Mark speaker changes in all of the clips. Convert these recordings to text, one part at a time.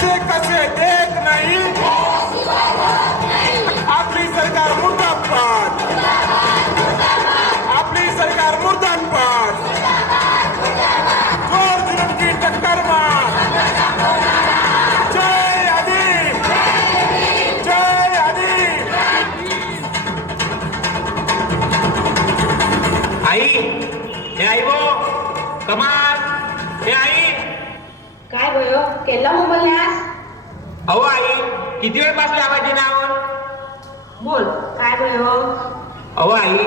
Speaker 1: से कसे देत नाही। आपली सरकार मुर्दाबाद। आपली सरकार मुर्दाबाद। ज़ोर जुलूम की टक्कर मार। जय आदी। जय आदी।
Speaker 2: आई आई वो कमाल। हे आई.
Speaker 3: काय भयो केला मोबाईल
Speaker 2: अहो आई किती वेळ बसले आवाज नाव
Speaker 3: बोल काय भयो
Speaker 2: अहो आई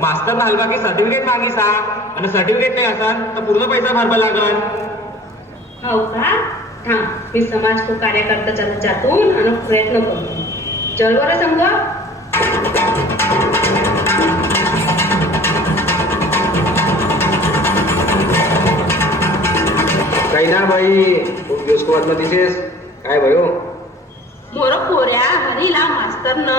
Speaker 2: मास्तर हलवा की सर्टिफिकेट मागिसा? आणि सर्टिफिकेट नाही असाल तर पूर्ण पैसा भरवा लागल
Speaker 3: हो का? थांब मी समाज को कार्यकर्त्याच्या ह्याच्यातून आणि प्रयत्न करतो. चल बरं समजा
Speaker 4: काही ना बाई खूप दिवस तिथेच काय भयो?
Speaker 3: मोर पोऱ्या हरीला मास्तरनं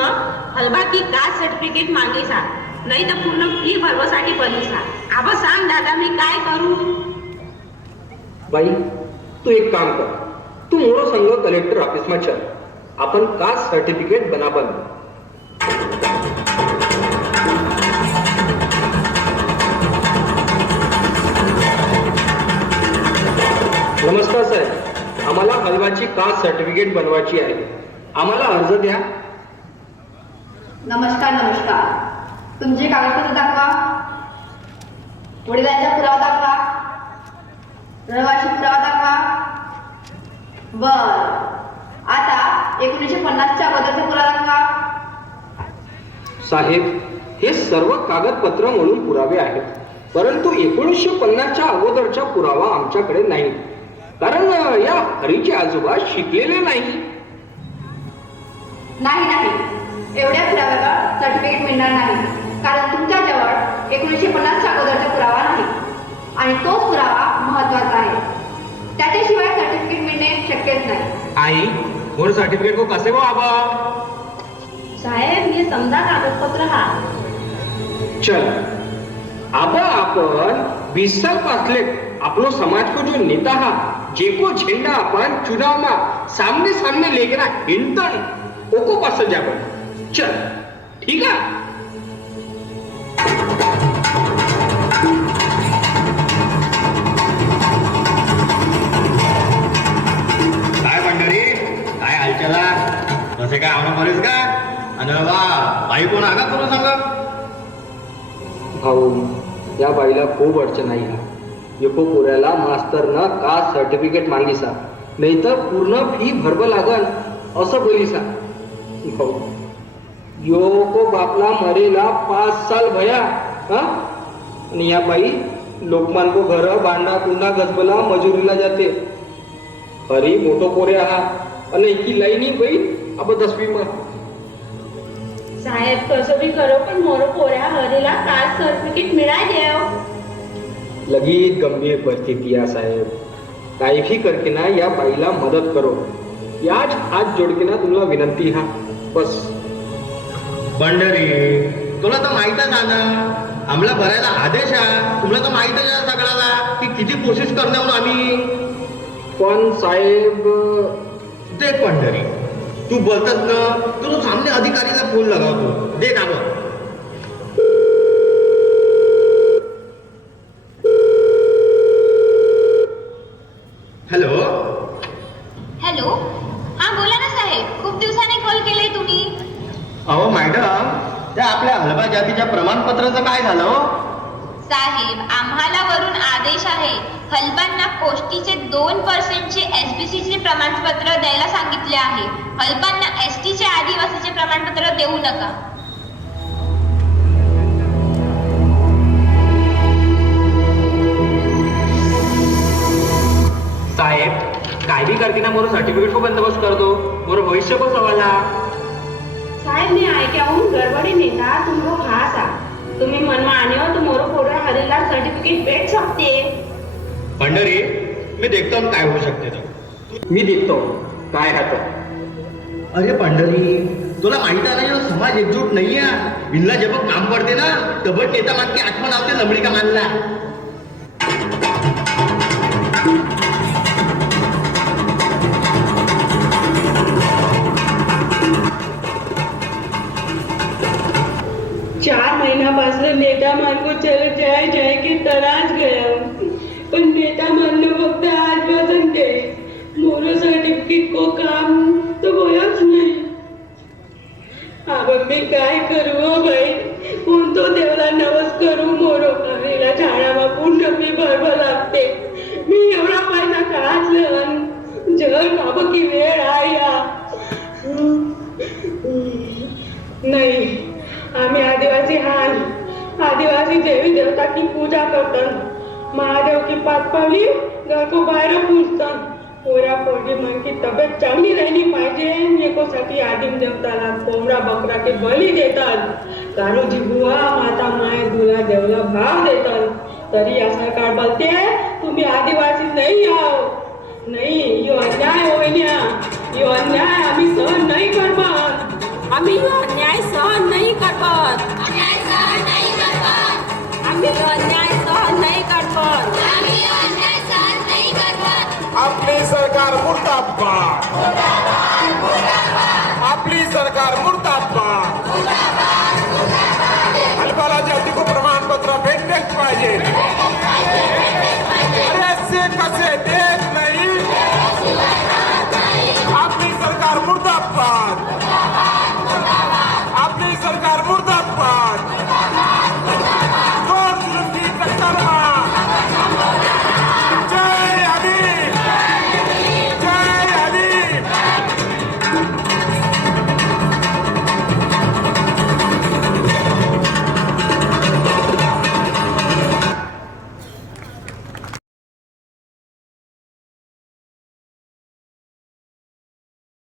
Speaker 3: हलवा की कास्ट सर्टिफिकेट मागिसा? नाही तर पूर्ण फी भरवासाठी बनीसा. आबा सांग दादा मी काय करू?
Speaker 4: बाई तू एक काम कर. तू मोरो संघ कलेक्टर ऑफिस में चल. आपण कास्ट सर्टिफिकेट बनाबन? कास्ट सर्टिफिकेट बनवायची आहे? आम्हाला अर्ज द्या.
Speaker 5: नमस्कार नमस्कार. तुमचे कागदपत्र दाखवा. वडिलांचा पुरावा दाखवा. रहिवासी पुरावा दाखवा. बर. आता एकोणीसशे पन्नासच्या अगोदरचा पुरावा दाखवा.
Speaker 4: साहेब हे सर्व कागदपत्र म्हणून पुरावे आहेत. परंतु एकोणीसशे पन्नासच्या अगोदरचा पुरावा आमच्याकडे नाही. कारण या हरीचे आजोबा शिकलेले नाही.
Speaker 5: नाही नाही. एवढ्या पुराव्यावर सर्टिफिकेट मिळणार नाही. कारण तुमच्याजवळ एकोणीसशे पन्नासच्या अगोदरचा पुरावा नाही. आणि तोच पुरावा महत्त्वाचा आहे. त्याच्याशिवाय सर्टिफिकेट मिळणे शक्यच नाही.
Speaker 2: आई मोर सर्टिफिकेट को कसे गो आबा?
Speaker 3: साहेब हे समजा कागदपत्र हा.
Speaker 4: चल. आबा आपण बीस साल पाछले अपनो समाज को जो नेता हा? जेको झेंडा अपन चुनाव में सामने सामने लेकर हिंडतन ओको पास जाबन चल ठीक है काय
Speaker 6: पंढरी काय हालचाला? तसे काय आम्हाला बरेच का? आणि बाबा बाई कोण आला करू सांगा?
Speaker 4: भाऊ या बाईला खूप अडचण आहे हा पोऱ्याला मास्तरनं कास्ट सर्टिफिकेट मागिसा? नाही तर पूर्ण फी भरव लागन असं बोलिसा. योको बापला मरेला पाच साल भया हा? आणि या बाई लोकमान को घर बांडा कुंडा गजबला मजुरीला जाते. अरे मोठो पोऱ्या हा. आणि एकी लाईनी बाई अब दसवी मग
Speaker 3: साहेब कसं बी करो पण मोर पोऱ्या हरीला कास्ट सर्टिफिकेट मिळाय देव
Speaker 4: लगीत गंभीर परिस्थिती आहे साहेब. काही भी करके ना या बाईला मदत करो. याच हात जोडके ना तुला विनंती हा. बस.
Speaker 6: पंढरी तुला तर माहीतच आहे ना आम्हाला भरायला आदेश आहे. तुला तर माहीतच आहे सगळ्याला की किती कोशिश करणे म्हणून आम्ही.
Speaker 4: पण साहेब
Speaker 6: देख पंढरी तू बोलतच ना तू सामने अधिकारीला फोन लगावतो. दे ना बघ हॅलो
Speaker 7: हॅलो हा बोला ना साहेब खूप दिवसांनी कॉल केलाय तुम्ही
Speaker 6: अहो मॅडम त्या जातीच्या प्रमाणपत्राचं काय झालं हो?
Speaker 7: साहेब आम्हाला वरून आदेश आहे. हलबांना कोष्टीचे दोन पर्सेंटचे एस बी चे प्रमाणपत्र द्यायला सांगितले आहे. हलबांना एस टीचे आदिवासीचे प्रमाणपत्र देऊ नका.
Speaker 2: साहेब काय भी करके ना मोर सर्टिफिकेट को बंदोबस्त कर दो. मोर भविष्य को सवाला
Speaker 3: साहेब मी ऐक्याहून गडबडी नेता तुमको खास आ. तुम्ही मनवा आणेव तर मोर पोऱ्या हरीला सर्टिफिकेट भेट शकते.
Speaker 6: पंढरी मी देखतो काय होऊ शकते तर.
Speaker 4: मी देखतो. काय हात
Speaker 6: अरे पंढरी तुला माहीत आहे ना समाज एकजूट नाहीये. बिल्ला जेव्हा काम करते ना तबट नेता मागची आठवण आवते लमडी का मानला?
Speaker 8: नेता मानको चलो जय जय के तराज गया पण नेता माननो फक्त आज वचन दे. मोरो सर्टिफिकेट को काम तो होयाच नाही. आपण मी काय करू हो बाई? कोणतो देवला नवस करू मोरो? हिला झाडावा पूर्ण मी भरभर लागते. मी एवढा पैसा काढला जर बाबा की वेळ? आदिवासी देवी देवता की पूजा करतात महादेव की पाच पावली घर को बाहेर पूजतात पोऱ्या पोरगी मन की तब्येत चांगली राहिली पाहिजे एकोसाठी आदिम देवताला कोंबडा बकरा के बळी देतात. कारूजी बुवा माता माय दुला देवला भाव देतात. तरी या सरकार बोलते तुम्ही आदिवासी नाही आहो. नाही यो अन्याय होईन्या यो अन्याय आम्ही सहन नाही करणार
Speaker 3: आम्ही ह्यो अन्याय सहन नाही करत. आम्ही ह्यो अन्याय सहन नाही करत
Speaker 1: आपली सरकार मुर्दाबाद. आपली सरकार मुर्दाबाद.